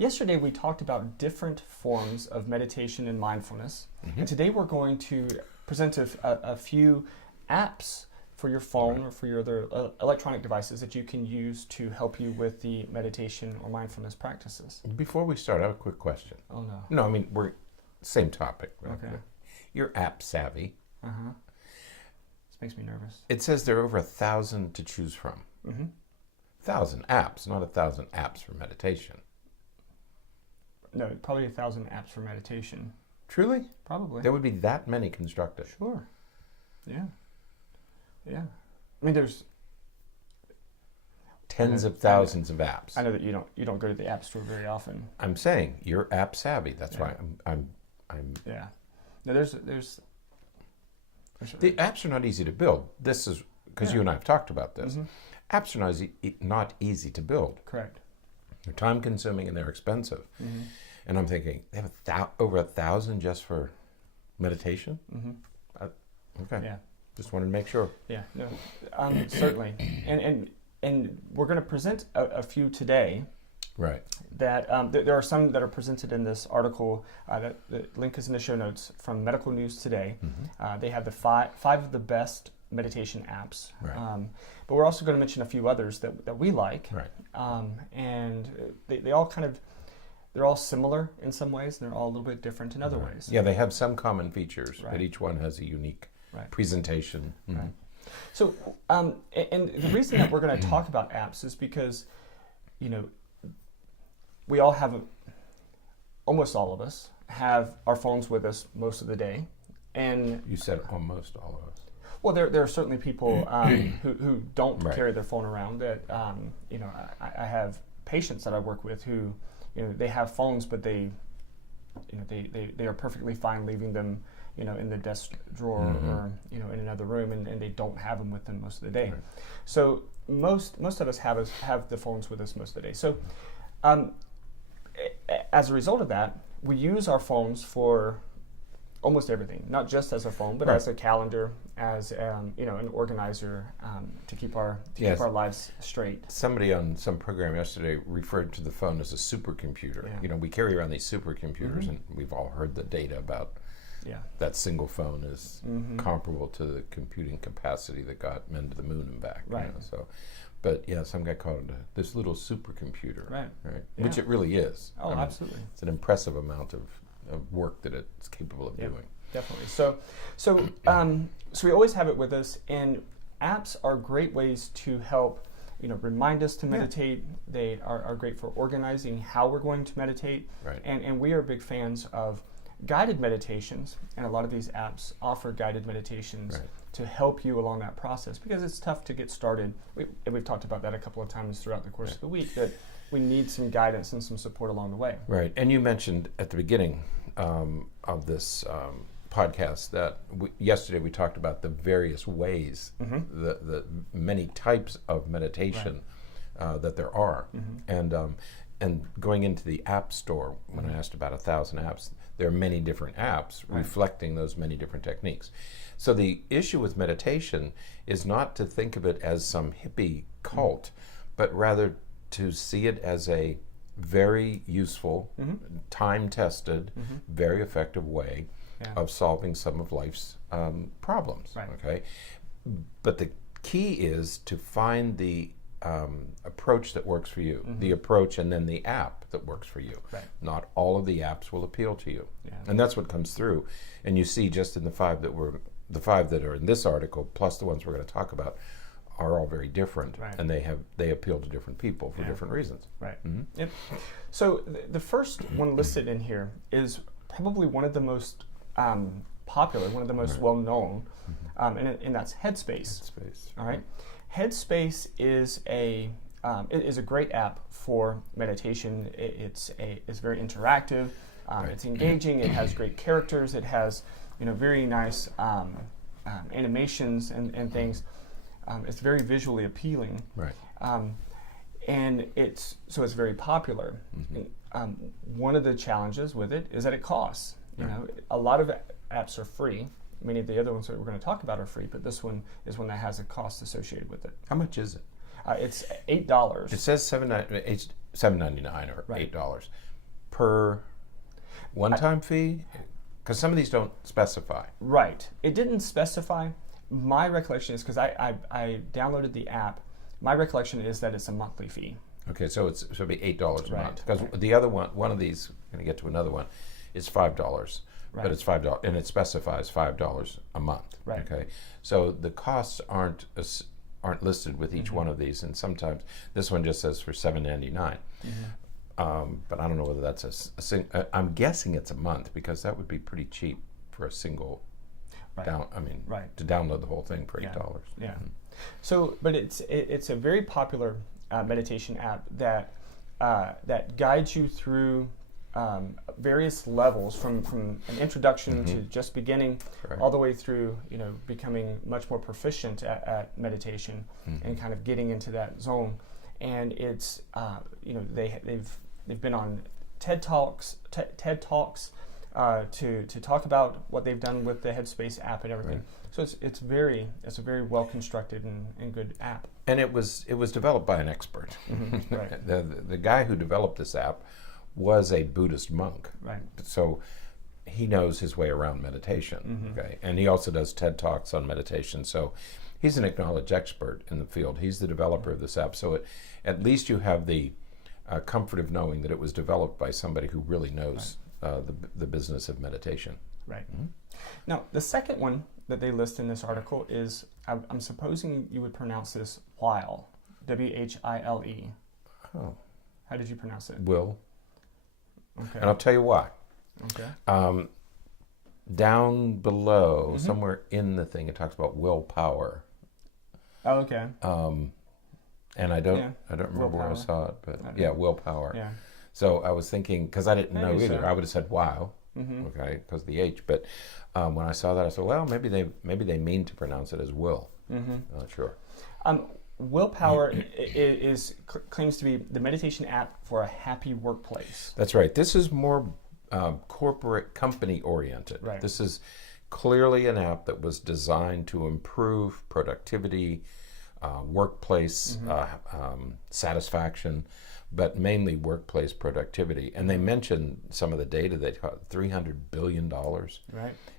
yesterday we talked about different forms of meditation and mindfulness. And today we're going to present a few apps for your phone or for your other electronic devices that you can use to help you with the meditation or mindfulness practices. Before we start, I have a quick question. Oh, no. No, I mean, we're same topic. Right? Okay. You're app savvy. Uh-huh. This makes me nervous. It says there are over 1,000 to choose from. 1,000 apps, not 1,000 apps for meditation. No, probably 1,000 apps for meditation. Truly? Probably. There would be that many constructed. Sure. Yeah. Yeah. I mean, there's tens of thousands of apps. I know that you don't go to the app store very often. I'm saying you're app savvy. That's why I'm. Yeah. No, there's the apps are not easy to build. This is because you and I have talked about this. Apps are not easy to build. Correct. They're time consuming and they're expensive. And I'm thinking they have over 1,000 just for meditation. Okay. Yeah. Just wanted to make sure. Yeah. No. Certainly. And we're going to present a few today. Right. That there are some that are presented in this article. The link is in the show notes from Medical News Today. They have the five of the best meditation apps. Right. But we're also going to mention a few others that we like. Right. And they all kind of, they're all similar in some ways, and they're all a little bit different in other ways. Yeah, they have some common features, Right. but each one has a unique presentation. Right. So, and the reason that we're going to talk about apps is because, we all have, almost all of us, have our phones with us most of the day. And You said almost all of us. well, there are certainly people who don't carry their phone around. That I have patients that I work with who, they have phones, but they are perfectly fine leaving them, in the desk drawer or in another room, and they don't have them with them most of the day. Right. So most of us have the phones with us most of the day. So as a result of that, we use our phones for almost everything, not just as a phone, but as a calendar, as an organizer, to keep our lives straight. Somebody on some program yesterday referred to the phone as a supercomputer. Yeah. We carry around these supercomputers, and we've all heard the data about that single phone is comparable to the computing capacity that got men to the moon and back. Right. But some guy called it this little supercomputer. Right. Yeah. Which it really is. Oh, absolutely. It's an impressive amount of work that it's capable of doing. Definitely. So we always have it with us, and apps are great ways to help, remind us to meditate. They are great for organizing how we're going to meditate. Right. And we are big fans of guided meditations, and a lot of these apps offer guided meditations to help you along that process, because it's tough to get started. We've talked about that a couple of times throughout the course of the week, that we need some guidance and some support along the way. Right. And you mentioned at the beginning of this podcast that yesterday we talked about the various ways, the many types of meditation that there are. And going into the app store, when I asked about 1,000 apps, there are many different apps reflecting those many different techniques. So the issue with meditation is not to think of it as some hippie cult, but rather to see it as a very useful, time-tested, very effective way of solving some of life's problems. Right. Okay, but the key is to find the approach that works for you, the approach and then the app that works for you. Right. Not all of the apps will appeal to you, and that's what comes through. And you see just in the five that are in this article, plus the ones we're going to talk about, are all very different, and they appeal to different people for different reasons. Right. Yep. So the first one listed in here is probably one of the most popular, one of the most well-known, and that's Headspace. All right. Headspace is a great app for meditation. It's very interactive. It's engaging. It has great characters. It has very nice animations and things. It's very visually appealing. Right. And it's very popular. One of the challenges with it is that it costs. A lot of apps are free. Many of the other ones that we're going to talk about are free, but this one is one that has a cost associated with it. How much is it? It's $8. It says $7.99 or $8, per one-time fee? Because some of these don't specify. Right. It didn't specify. My recollection is, because I downloaded the app, my recollection is that it's a monthly fee. Okay, so it'll be $8 a Right, month. Because right. the other one of these, I'm going to get to another one, is $5. Right. But it's $5, and it specifies $5 a month. Right. Okay, so the costs aren't listed with each one of these, and sometimes this one just says for $7.99. But I don't know whether that's I'm guessing it's a month, because that would be pretty cheap for a single Right. to download the whole thing for $8. Yeah. So, but it's a very popular meditation app that guides you through various levels, from an introduction to just beginning, all the way through becoming much more proficient at meditation and kind of getting into that zone. And it's they've been on TED Talks to talk about what they've done with the Headspace app and everything. Right. So it's a very well constructed and good app. And it was developed by an expert. Right. The guy who developed this app was a Buddhist monk. Right. So he knows his way around meditation. Okay, and he also does TED Talks on meditation. So he's an acknowledged expert in the field. He's the developer of this app. So at least you have the comfort of knowing that it was developed by somebody who really knows the business of meditation. Right. Now, the second one that they list in this article is, I'm supposing you would pronounce this while, W-H-I-L-E. Oh. How did you pronounce it? Will. Okay. And I'll tell you why. Okay. Down below, somewhere in the thing, it talks about willpower. Oh, okay. And I don't remember where I saw it, but willpower. Yeah. So I was thinking, because I didn't know either, so. I would have said wow, okay, because the H. But when I saw that, I said, well, maybe they mean to pronounce it as will. Not sure. Willpower claims to be the meditation app for a happy workplace. That's right. This is more corporate company oriented. Right. This is clearly an app that was designed to improve productivity, workplace satisfaction, but mainly workplace productivity. And they mentioned some of the data. They got $300 billion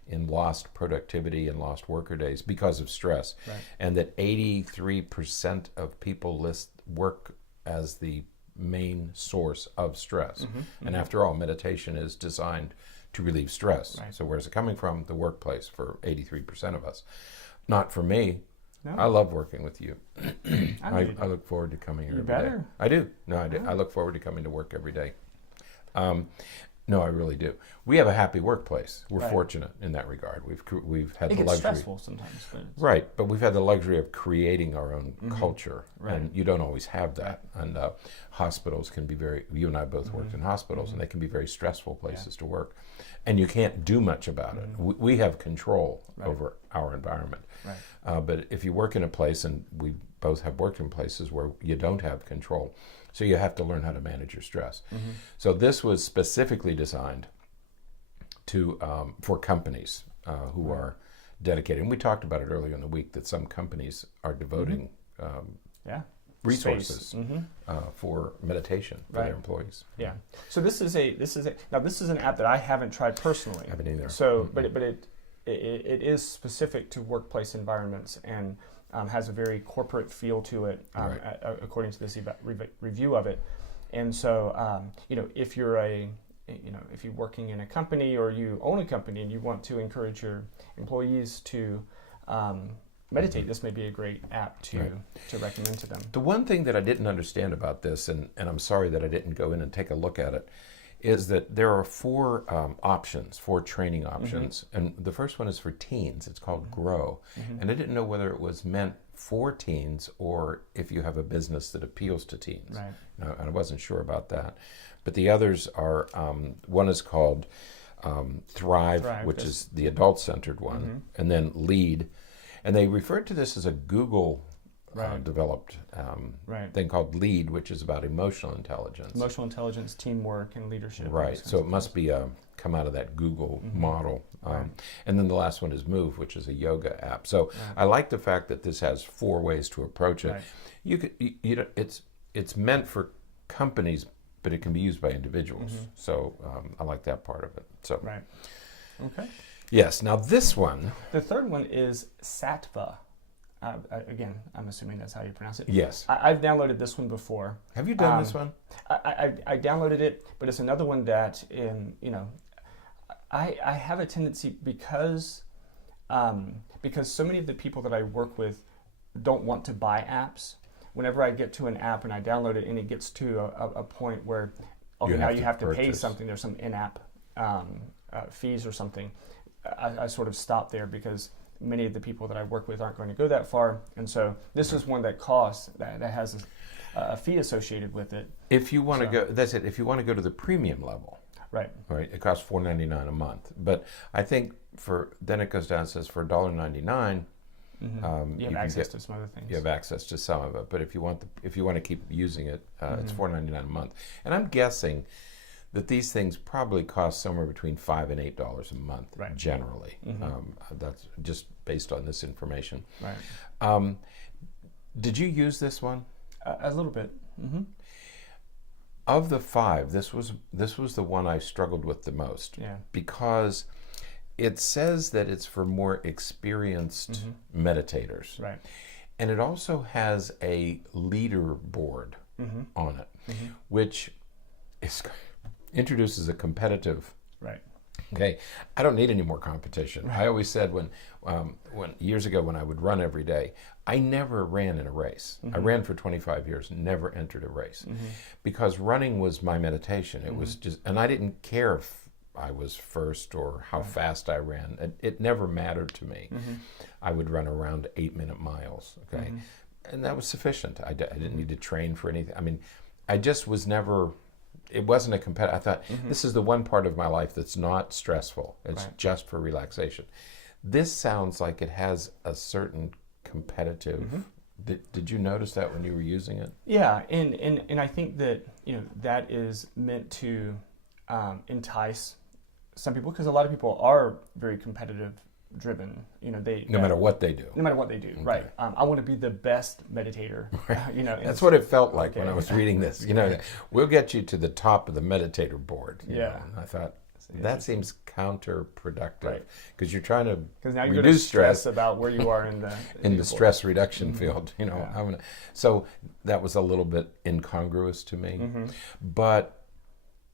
in lost productivity and lost worker days because of stress. Right. And that 83% of people list work as the main source of stress. And after all, meditation is designed to relieve stress. Right. So where's it coming from? The workplace for 83% of us. Not for me. No. I love working with you. I look forward to coming here every day. I do. No, I do. I look forward to coming to work every day. No, I really do. We have a happy workplace. We're fortunate in that regard. We've had the luxury. It's stressful sometimes, but we've had the luxury of creating our own culture, and you don't always have that. And hospitals can be you and I both worked in hospitals, and they can be very stressful places to work, and you can't do much about it. We have control over our environment. Right. But if you work in a place, and we both have worked in places where you don't have control, so you have to learn how to manage your stress. So this was specifically designed for companies who are dedicated. And we talked about it earlier in the week that some companies are devoting resources for meditation for their employees. Yeah. So this is an app that I haven't tried personally. I haven't either. So, but it is specific to workplace environments and has a very corporate feel to it, according to this review of it. And so, if you're working in a company or you own a company and you want to encourage your employees to meditate, this may be a great app to recommend to them. The one thing that I didn't understand about this, and I'm sorry that I didn't go in and take a look at it, is that there are four training options. And the first one is for teens. It's called Grow. And I didn't know whether it was meant for teens or if you have a business that appeals to teens. Right. And I wasn't sure about that. But the others are, one is called Thrive, which is the adult-centered one, and then Lead. And they referred to this as a Google developed thing called Lead, which is about emotional intelligence. Emotional intelligence, teamwork, and leadership. Right. So it must be come out of that Google model. And then the last one is Move, which is a yoga app. So I like the fact that this has 4 ways to approach it. It's meant for companies, but it can be used by individuals. So I like that part of it. So Right. Okay. yes. Now this one. The third one is Sattva. Again, I'm assuming that's how you pronounce it. Yes. I've downloaded this one before. Have you done this one? I downloaded it, but it's another one that, I have a tendency because so many of the people that I work with don't want to buy apps. Whenever I get to an app and I download it and it gets to a point where you have to pay something, there's some in-app fees or something, I sort of stop there because many of the people that I work with aren't going to go that far. And so this is one that costs, that has a fee associated with it. If you want to go, that's it. If you want to go to the premium level, right, it costs $4.99 a month. But I think then it goes down and says for $1.99, you have access to some other things. You have access to some of it. But if you want to keep using it, it's $4.99 a month. And I'm guessing that these things probably cost somewhere between $5 and $8 a month, generally. That's just based on this information. Right. Did you use this one? A little bit. Of the 5, this was the one I struggled with the most. Yeah. Because it says that it's for more experienced meditators. Right. And it also has a leaderboard on it, which introduces a competitive. Right. Okay, I don't need any more competition. I always said when years ago when I would run every day, I never ran in a race. I ran for 25 years, never entered a race, because running was my meditation. It was just, and I didn't care if I was first or how fast I ran. It never mattered to me. I would run around 8-minute miles. Okay, and that was sufficient. I didn't need to train for anything. I mean, I just was never. It wasn't a competitive. I thought, this is the one part of my life that's not stressful. It's just for relaxation. This sounds like it has a certain competitive. Did you notice that when you were using it? Yeah, and I think that that is meant to entice some people, because a lot of people are very competitive driven. No matter what they do. No matter what they do, okay. Right. I want to be the best meditator. That's what it felt like when I was reading this. We'll get you to the top of the meditator board. And I thought that seems counterproductive, because you're trying to reduce stress about where you are in the stress reduction field. So that was a little bit incongruous to me. But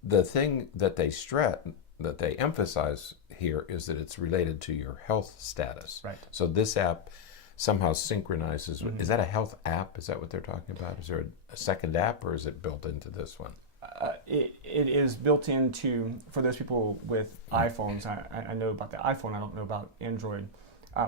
the thing that they emphasize here is that it's related to your health status. Right. So this app somehow synchronizes. Is that a health app? Is that what they're talking about? Is there a second app, or is it built into this one? It is built into, for those people with iPhones. I know about the iPhone. I don't know about Android.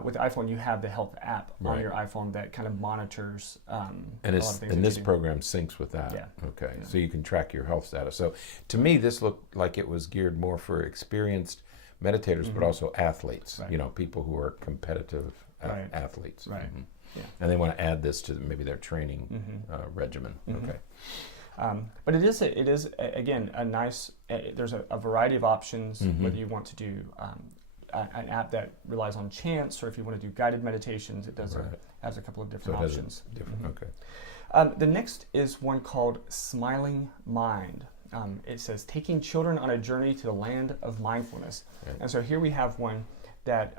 With the iPhone, you have the health app on your iPhone that kind of monitors and this program syncs with that. Yeah. Okay, so you can track your health status. So to me, this looked like it was geared more for experienced meditators, but also athletes. Right. People who are competitive athletes. Right. Yeah. And they want to add this to maybe their training regimen. Okay. But it is again a nice. There's a variety of options, whether you want to do an app that relies on chants, or if you want to do guided meditations. It does has a couple of different options. Okay. The next is one called Smiling Mind. It says taking children on a journey to the land of mindfulness. Right. And so here we have one that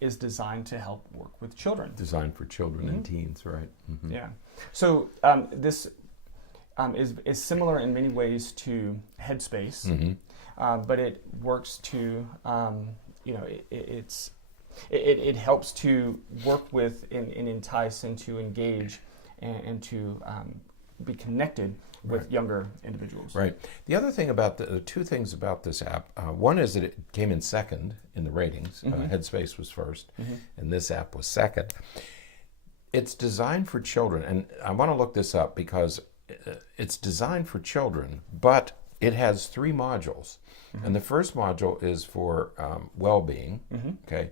is designed to help work with children. Designed for children and teens, right? Yeah. So this is similar in many ways to Headspace, but it works to it helps to work with and entice and to engage and to be connected with younger individuals. Right. The other thing about the two things about this app, one is that it came in second in the ratings. Headspace was first, and this app was second. It's designed for children, and I want to look this up because it's designed for children, but it has 3 modules. And the first module is for well-being, okay?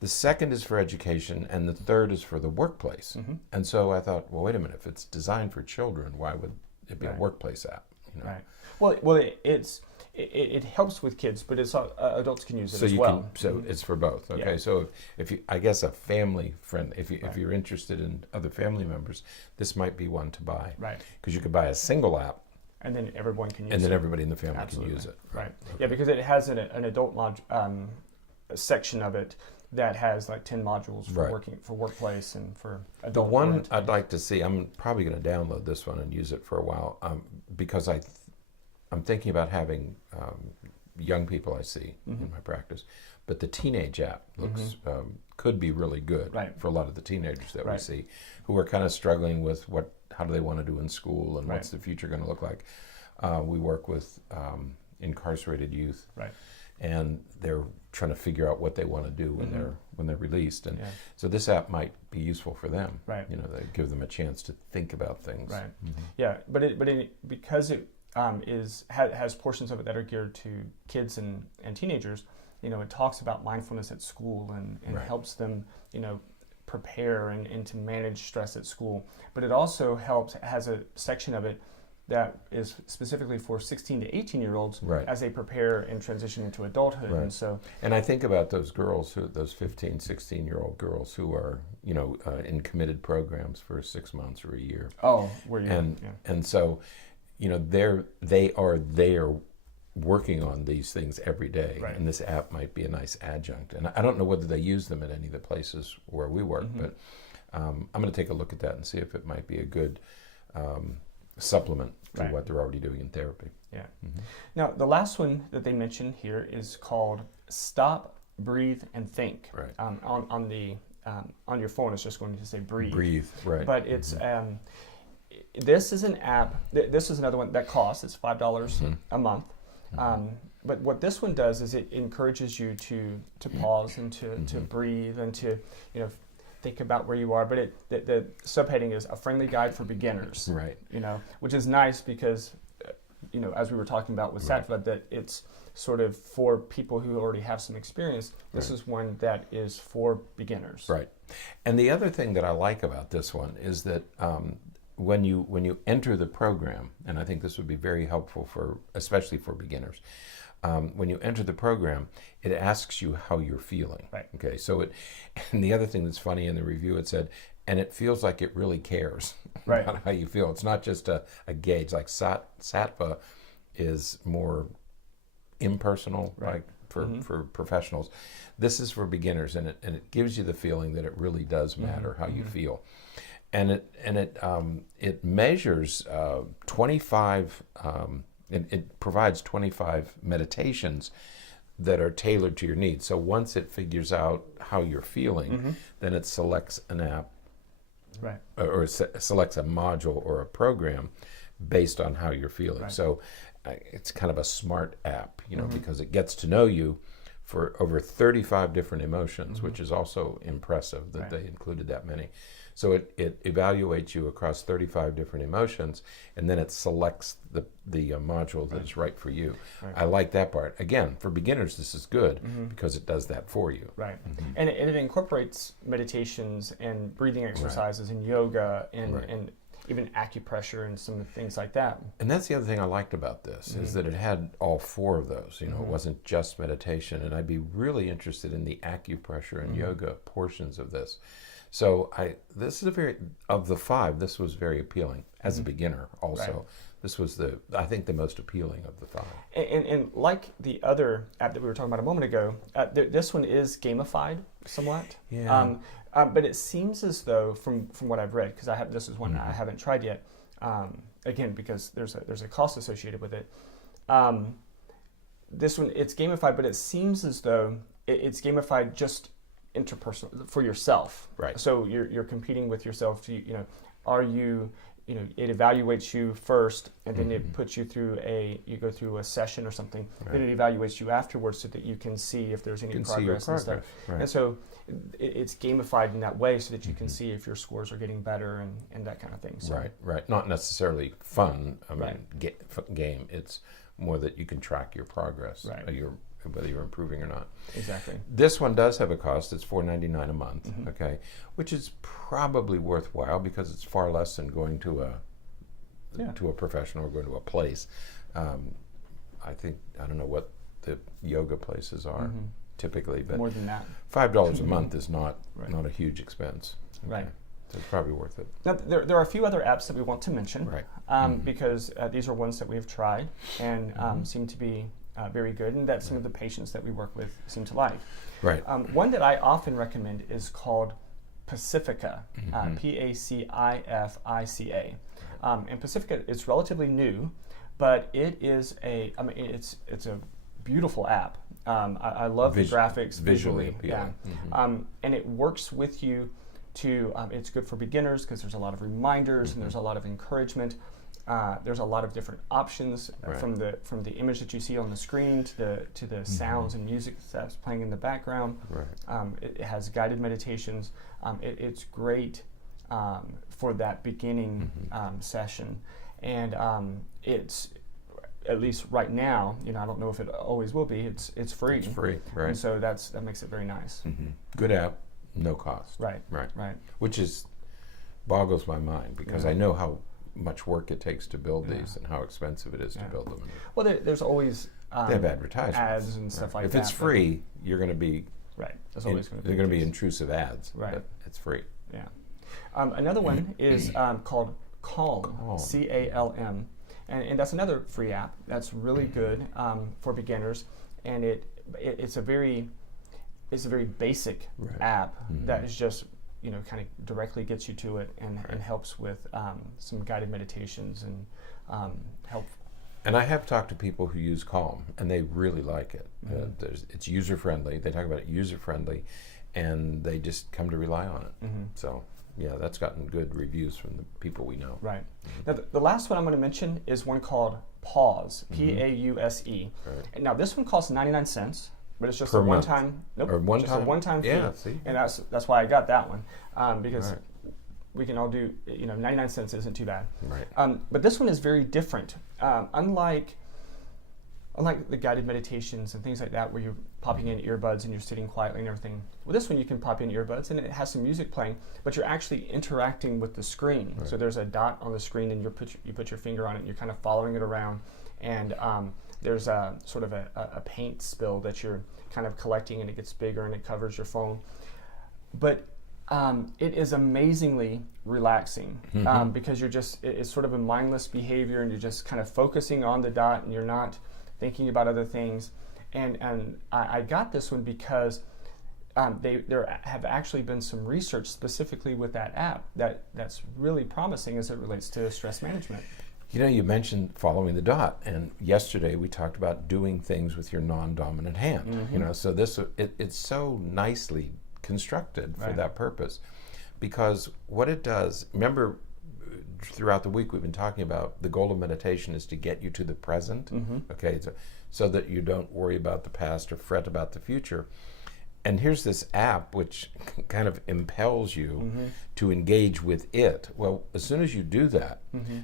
The second is for education, and the third is for the workplace. And so I thought, well, wait a minute, if it's designed for children, why would it be a workplace app? Right. Well, it helps with kids, but it's adults can use it as well. So it's for both. Okay. Yeah. So if you, I guess a family friend, if you're interested in other family members, this might be one to buy. Right. Because you could buy a single app and then everyone can use it. And then everybody in the family Absolutely. can use it. Right. Okay. Yeah, because it has an adult section of it that has like 10 modules for Right. working for workplace and for The adult. one oriented. I'd like to see, I'm probably going to download this one and use it for a while, because I'm thinking about having young people I see in my practice, but the teenage app looks could be really good Right. for a lot of the teenagers that we Right. see, who are kind of struggling with how do they want to do in school and Right. what's the future going to look like. We work with incarcerated youth, Right. and they're trying to figure out what they want to do when they're released, and Yeah. so this app might be useful for them. Right. You know, they give them a chance to think about things. Right. Yeah, because it has portions of it that are geared to kids and teenagers. You know, it talks about mindfulness at school and Right. helps them, you know, prepare and to manage stress at school. But it also has a section of it that is specifically for 16 to 18-year-olds Right. as they prepare and transition into adulthood. Right. And so, And I think about those girls, those 15, 16-year-old girls who are, you know, in committed programs for 6 months or a year. where you And so, you know, they are there working on these things every day, Right. and this app might be a nice adjunct. And I don't know whether they use them at any of the places where we work, but I'm going to take a look at that and see if it might be a good supplement to Right. what they're already doing in therapy. Yeah. Now, the last one that they mention here is called Stop, Breathe, and Think. Right. On your phone, it's just going to say breathe. Breathe, right. But it's this is an app. This is another one that costs. It's $5 a month. But what this one does is it encourages you to pause and to breathe and to, you know, think about where you are. But the subheading is a friendly guide for beginners. Right. You know, which is nice because, you know, as we were talking about with Psychreg, that it's sort of for people who already have some experience. This is one that is for beginners. Right. And the other thing that I like about this one is that when you enter the program, and I think this would be very helpful especially for beginners, when you enter the program, it asks you how you're feeling. Right. Okay. So and the other thing that's funny in the review, it said, and it feels like it really cares Right. about how you feel. It's not just a gauge. Like Sattva is more impersonal, Right. like for professionals. This is for beginners, and it gives you the feeling that it really does matter how you feel. And it measures 25. It provides 25 meditations that are tailored to your needs. So once it figures out how you're feeling, then it selects an app, Right. or selects a module or a program based on how you're feeling. Right. So it's kind of a smart app, you know, because it gets to know you for over 35 different emotions, which is also impressive that they included that many. So it evaluates you across 35 different emotions, and then it selects the module that is right for you. Right. I like that part. Again, for beginners, this is good because it does that for you. Right. And it incorporates meditations and breathing exercises and yoga and even acupressure and some things like that. And that's the other thing I liked about this is that it had all four of those. You know, it wasn't just meditation. And I'd be really interested in the acupressure and yoga portions of this. So this is of the five, this was very appealing as a beginner also. Right. This was I think the most appealing of the five. And like the other app that we were talking about a moment ago, this one is gamified somewhat. Yeah. But it seems as though, from what I've read, because this is one I haven't tried yet, again, because there's a cost associated with it. This one, it's gamified, but it seems as though it's gamified just interpersonal for yourself. Right. So you're competing with yourself. You know, are you? You know, it evaluates you first, and then it puts you through you go through a session or something. Right. Then it evaluates you afterwards so that you can see if there's any progress and stuff. Right. And so it's gamified in that way so that you can see if your scores are getting better and that kind of thing. So. Right. Not necessarily fun. I mean, Right. game. It's more that you can track your progress, Right. whether you're improving or not. Exactly. This one does have a cost. It's $4.99 a month, okay, which is probably worthwhile because it's far less than going to a professional or going to a place. I don't know what the yoga places are typically, but More than that. $5 a month is not Right. a huge expense. Okay. Right. So it's probably worth it. Now, there are a few other apps that we want to mention. Right. because these are ones that we've tried and seem to be very good, and that some of the patients that we work with seem to like. Right. One that I often recommend is called Pacifica, Pacifica. And Pacifica is relatively new, but it is it's a beautiful app. I love the graphics visually. Yeah. And it works with you to, it's good for beginners because there's a lot of reminders and there's a lot of encouragement. There's a lot of different options from the image that you see on the screen to the sounds and music that's playing in the background. It has guided meditations. It's great for that beginning session, and it's, at least right now, I don't know if it always will be. It's free. It's free, right? And so that makes it very nice. Good app, no cost. Right. Which boggles my mind because I know how much work it takes to build these and how expensive it is to build them. Well, there's always they have advertisements, ads and stuff like that. If it's free, you're going to be There's always going to be. They're going to be intrusive ads. Right. But it's free. Yeah. Another one is called Calm. CALM. And that's another free app that's really good for beginners, and it's a very basic app that is just kind of directly gets you to it and helps with some guided meditations and help. And I have talked to people who use Calm, and they really like it. It's user friendly. They talk about it user friendly, and they just come to rely on it. So. Yeah, that's gotten good reviews from the people we know. Right. Now, the last one I'm going to mention is one called Pause, Pause. Right. Now, this one costs 99 cents, but it's just a one-time. Nope. Or one-time. A one-time fee. Yeah, see. And that's why I got that one because we can all do. 99 cents isn't too bad. Right. But this one is very different. Unlike the guided meditations and things like that, where you're popping in earbuds and you're sitting quietly and everything. Well, this one you can pop in earbuds and it has some music playing, but you're actually interacting with the screen. So there's a dot on the screen and you put your finger on it and you're kind of following it around. And there's a sort of a paint spill that you're kind of collecting, and it gets bigger and it covers your phone. But it is amazingly relaxing because it's sort of a mindless behavior, and you're just kind of focusing on the dot and you're not thinking about other things. And I got this one because there have actually been some research specifically with that app that's really promising as it relates to stress management. You mentioned following the dot, and yesterday we talked about doing things with your non-dominant hand. So it's so nicely constructed for that purpose, because what it does, remember, throughout the week we've been talking about the goal of meditation is to get you to the present, okay, so that you don't worry about the past or fret about the future. And here's this app which kind of impels you to engage with it. Well, as soon as you do that,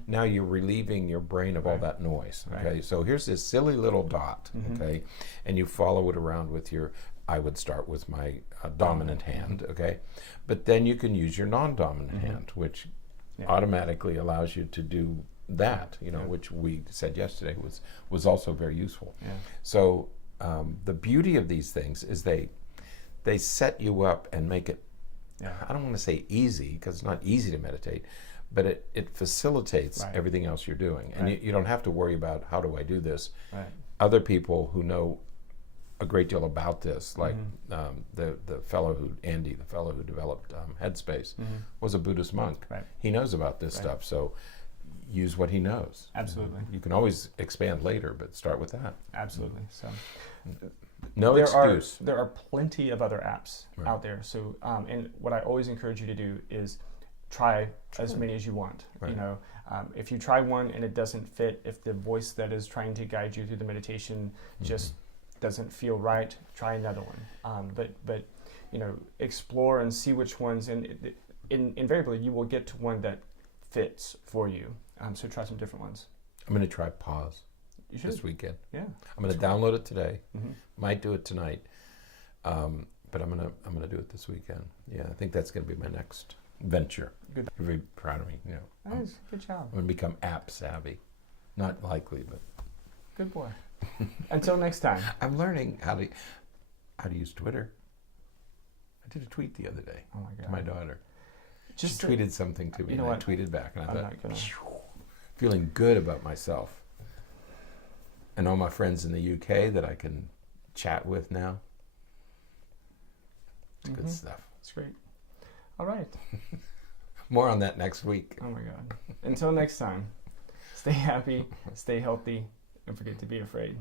now you're relieving your brain of all that noise, okay? So here's this silly little dot, okay? And you follow it around with I would start with my dominant hand, okay? But then you can use your non-dominant hand, which automatically allows you to do that, which we said yesterday was also very useful. So the beauty of these things is they set you up and make it, I don't want to say easy, because it's not easy to meditate, but it facilitates everything else you're doing. And you don't have to worry about, how do I do this? Other people who know a great deal about this, like the fellow who developed Headspace, was a Buddhist monk. He knows about this stuff, so use what he knows. Absolutely. You can always expand later, but start with that. Absolutely. So no excuse. There are plenty of other apps out there. So and what I always encourage you to do is try as many as you want. If you try one and it doesn't fit, if the voice that is trying to guide you through the meditation just doesn't feel right, try another one. But explore and see which ones, and invariably you will get to one that fits for you. So try some different ones. I'm going to try Pause this weekend. Yeah, I'm going to download it today. Might do it tonight, but I'm going to do it this weekend. Yeah, I think that's going to be my next venture. Good. You're very proud of me. Good job. I'm going to become app savvy. Not likely, but good boy. Until next time. I'm learning how to use Twitter. I did a tweet the other day to my daughter. She tweeted something to me, and I tweeted back, and I thought, feeling good about myself. And all my friends in the UK that I can chat with now. It's good stuff. It's great. All right. More on that next week. Oh my God. Until next time, stay happy, stay healthy, don't forget to be afraid.